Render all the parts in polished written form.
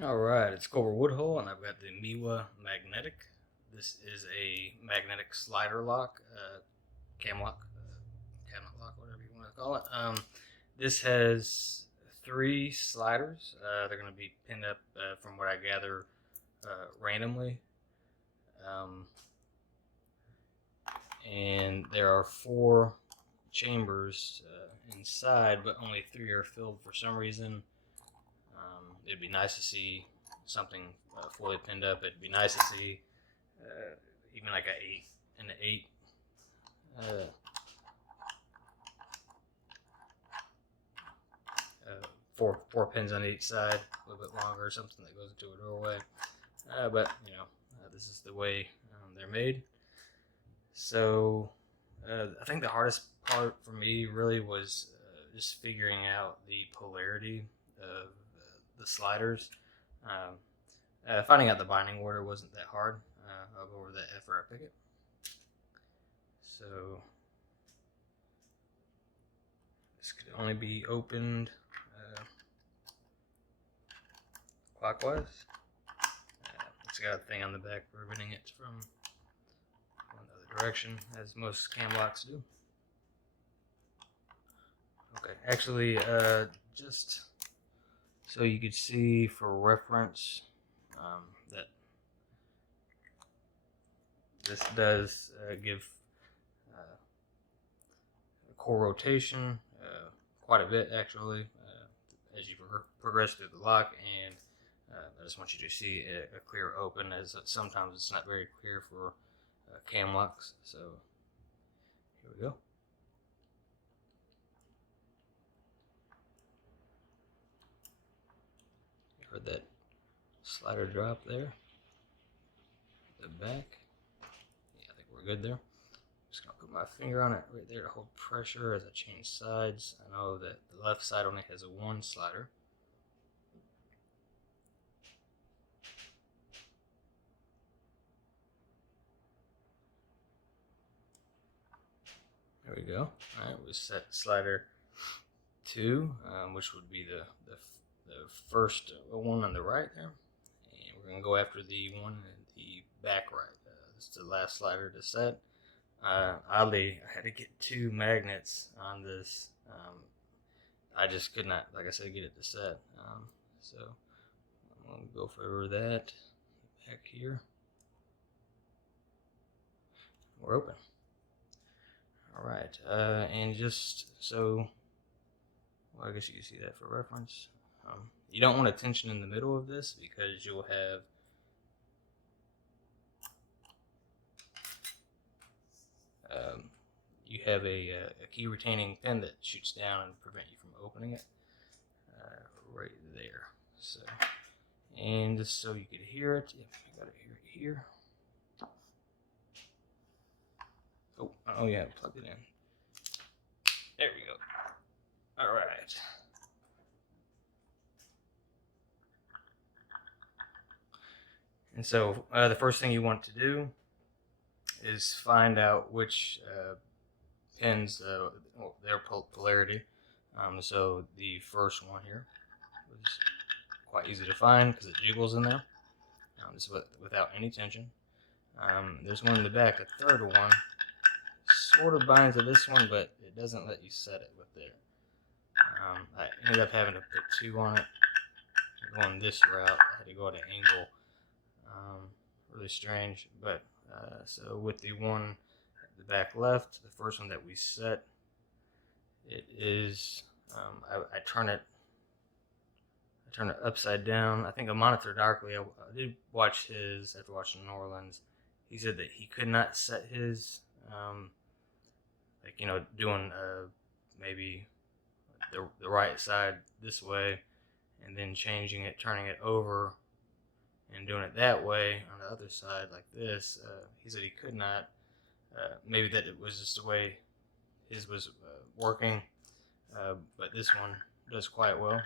Alright, it's Cobra Woodhull, and I've got the Miwa Magnetic. This is a magnetic slider lock, cam lock, cabinet lock, whatever you want to call it. This has three sliders. They're going to be pinned up, from what I gather, randomly. Um, and there are four chambers inside, but only three are filled for some reason. It'd be nice to see something fully pinned up. It'd be nice to see even like an eight uh, four pins on each side, a little bit longer, something that goes into a doorway. But this is the way they're made. So I think the hardest part for me really was just figuring out the polarity of the sliders. Finding out the binding order wasn't that hard. I'll go over that after I pick it. So this could only be opened clockwise. It's got a thing on the back preventing it from going the other direction, as most cam locks do. Okay, actually, just so you could see for reference that this does give core rotation quite a bit, actually, as you progress through the lock, and I just want you to see a clear open, as sometimes it's not very clear for cam locks. So here we go. You heard that slider drop there. The back. Yeah, I think we're good there. Just gonna put my finger on it right there to hold pressure as I change sides. I know that the left side only has a one slider. There we go. All right, we set slider 2, which would be the first one on the right there, and we're gonna go after the one in the back right. This is the last slider to set. Oddly, I had to get two magnets on this. I just could not, like I said, get it to set. So I'm gonna go for that back here. We're open. All right, and just so, well, I guess you can see that for reference. You don't want a tension in the middle of this, because you'll have a key retaining pin that shoots down and prevent you from opening it right there. So, and just so you could hear it, yep, I got it here. Oh yeah, plug it in. There we go. All right. And so the first thing you want to do is find out which pins, their polarity. So the first one here was quite easy to find because it jiggles in there. This is without any tension. There's one in the back, the third one, sort of binds to this one, but it doesn't let you set it with it. I ended up having to put two on it. Going this route, I had to go at an angle. Really strange, but so with the one at the back left, the first one that we set, it is I turn it upside down. I think I monitor darkly. I did watch his after watching New Orleans. He said that he could not set his doing maybe the right side this way, and then changing it, turning it over, and doing it that way on the other side like this. He said he could not. Maybe that it was just the way his was working, but this one does quite well.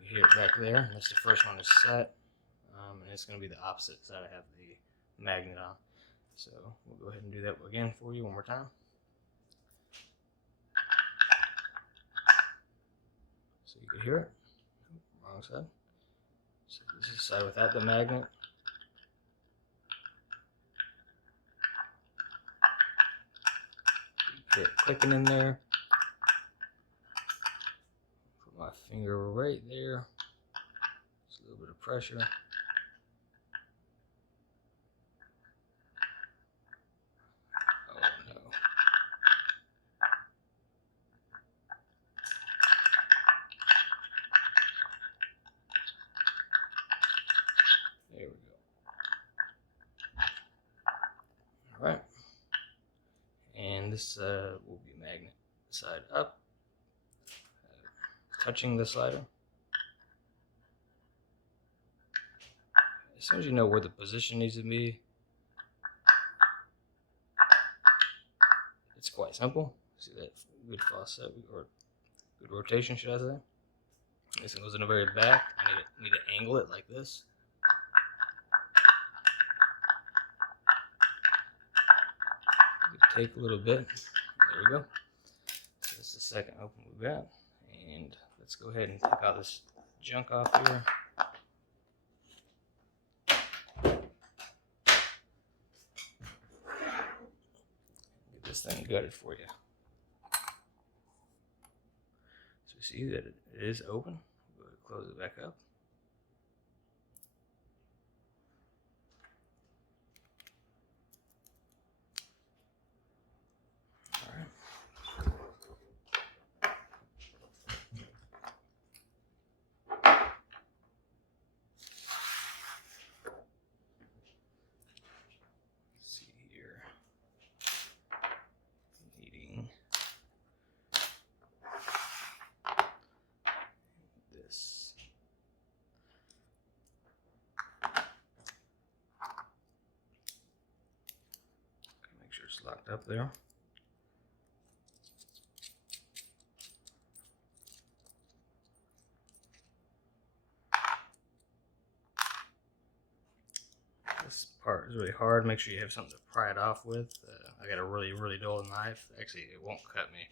You can hear it back there. That's the first one is set, and it's going to be the opposite side I have the magnet on. So we'll go ahead and do that again for you one more time. So you can hear it. Wrong side. So this is the side without the magnet. Get it clicking in there. Put my finger right there. Just a little bit of pressure. Oh no. There we go. Alright. And this will be magnet side up, touching the slider. As soon as you know where the position needs to be, it's quite simple. See that good faucet, or good rotation, should I say? This one goes in the very back. I need to angle it like this. Take a little bit. There we go. So that's the second open we got. And let's go ahead and take all this junk off here. Get this thing gutted for you. So you see that it is open. Go ahead and close it back up. It's locked up there. This part is really hard. Make sure you have something to pry it off with. I got a really dull knife. Actually, it won't cut me.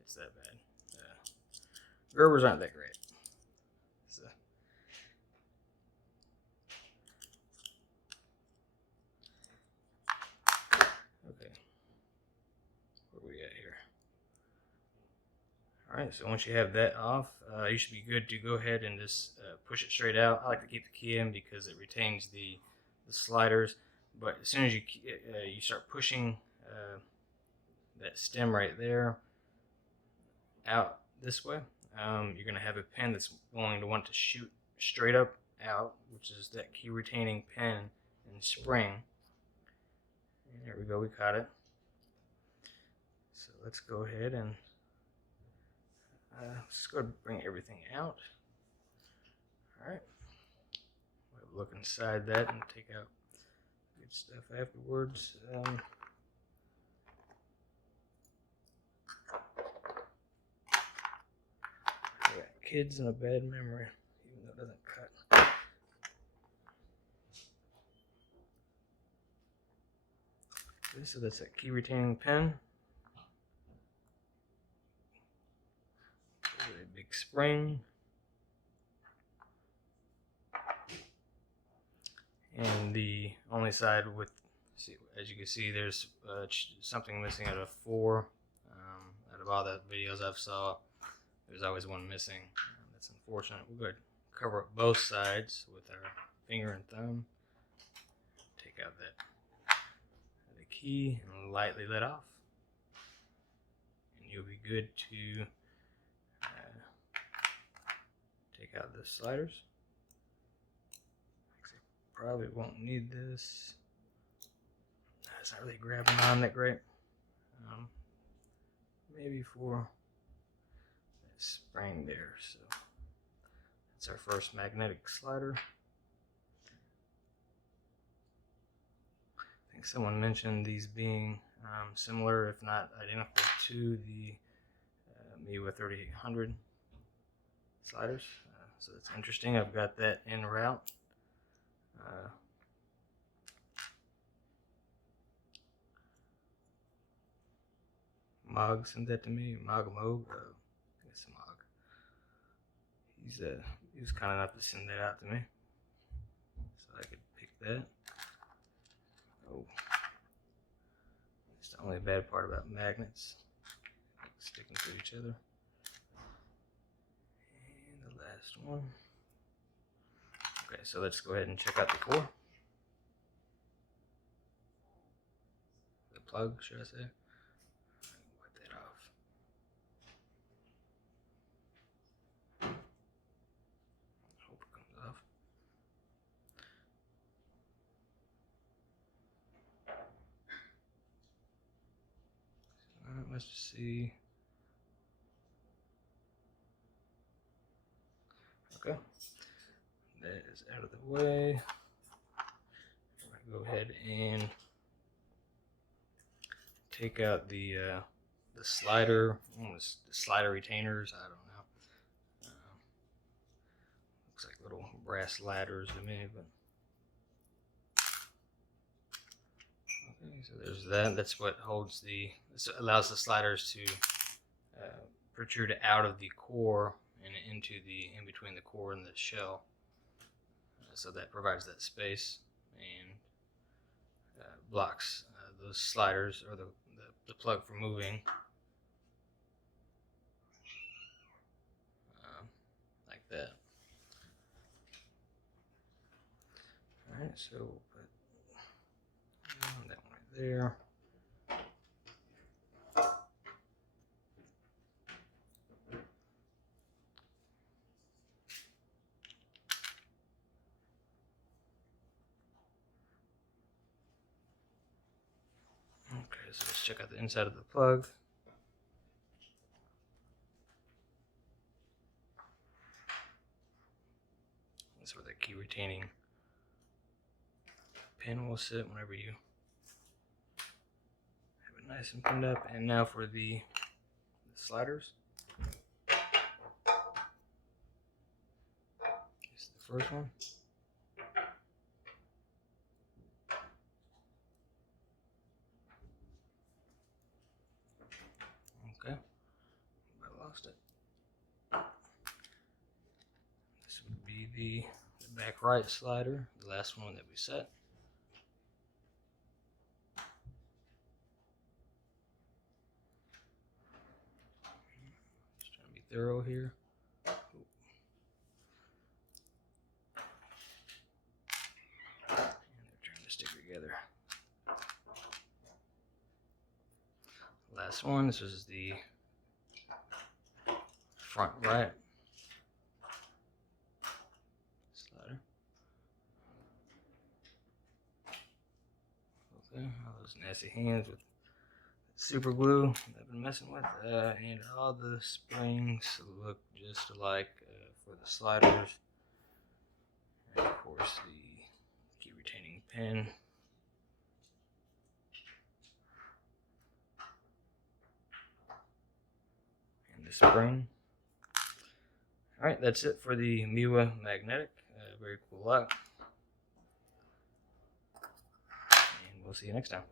It's that bad. Gerbers aren't that great. So. Okay. Where we at here? Alright, so once you have that off, you should be good to go ahead and just push it straight out. I like to keep the key in because it retains the sliders, but as soon as you start pushing that stem right there out this way, you're going to have a pin that's going to want to shoot straight up out, which is that key retaining pin and spring. And there we go, we caught it. So let's go ahead and let's go ahead and bring everything out. Alright, we'll look inside that and take out good stuff afterwards. Kids and a bad memory, even though it doesn't cut. So that's a key retaining pin. A big spring. And the only side with, as you can see, there's something missing out of 4. Out of all the videos I've saw, there's always one missing. That's unfortunate. We're going to cover up both sides with our finger and thumb. Take out the key and lightly let off. And you'll be good to take out the sliders. Probably won't need this. It's not really grabbing on that great. Maybe for that spring there. So that's our first magnetic slider. I think someone mentioned these being similar, if not identical, to the Miwa 3800 sliders. So that's interesting. I've got that en route. Mog sent that to me. Mog, I guess Mog. He was kind enough to send that out to me. I could pick that. Oh, it's the only bad part about magnets, sticking to each other. And the last one. Okay, so let's go ahead and check out the core. The plug, should I say? Wipe that off. Hope it comes off. Let's just see. Okay, that is out of the way. I'm gonna go ahead and take out the slider, the slider retainers. I don't know. Looks like little brass ladders to me, but okay. So there's that. That's what holds this allows the sliders to protrude out of the core and into in between the core and the shell. So that provides that space and blocks those sliders or the plug from moving. Like that. Alright, so we'll put that one right there. Okay, so let's check out the inside of the plug. That's where the key retaining pin will sit whenever you have it nice and pinned up. And now for the sliders. This is the first one. Okay, I lost it. This would be the back right slider, the last one that we set. Just trying to be thorough here. And they're trying to stick together. Last one, this is the front right slider. Okay, all those nasty hands with super glue I've been messing with, and all the springs look just alike for the sliders, and of course the key retaining pin. And the spring. Alright, that's it for the Miwa Magnetic. Very cool lock. And we'll see you next time.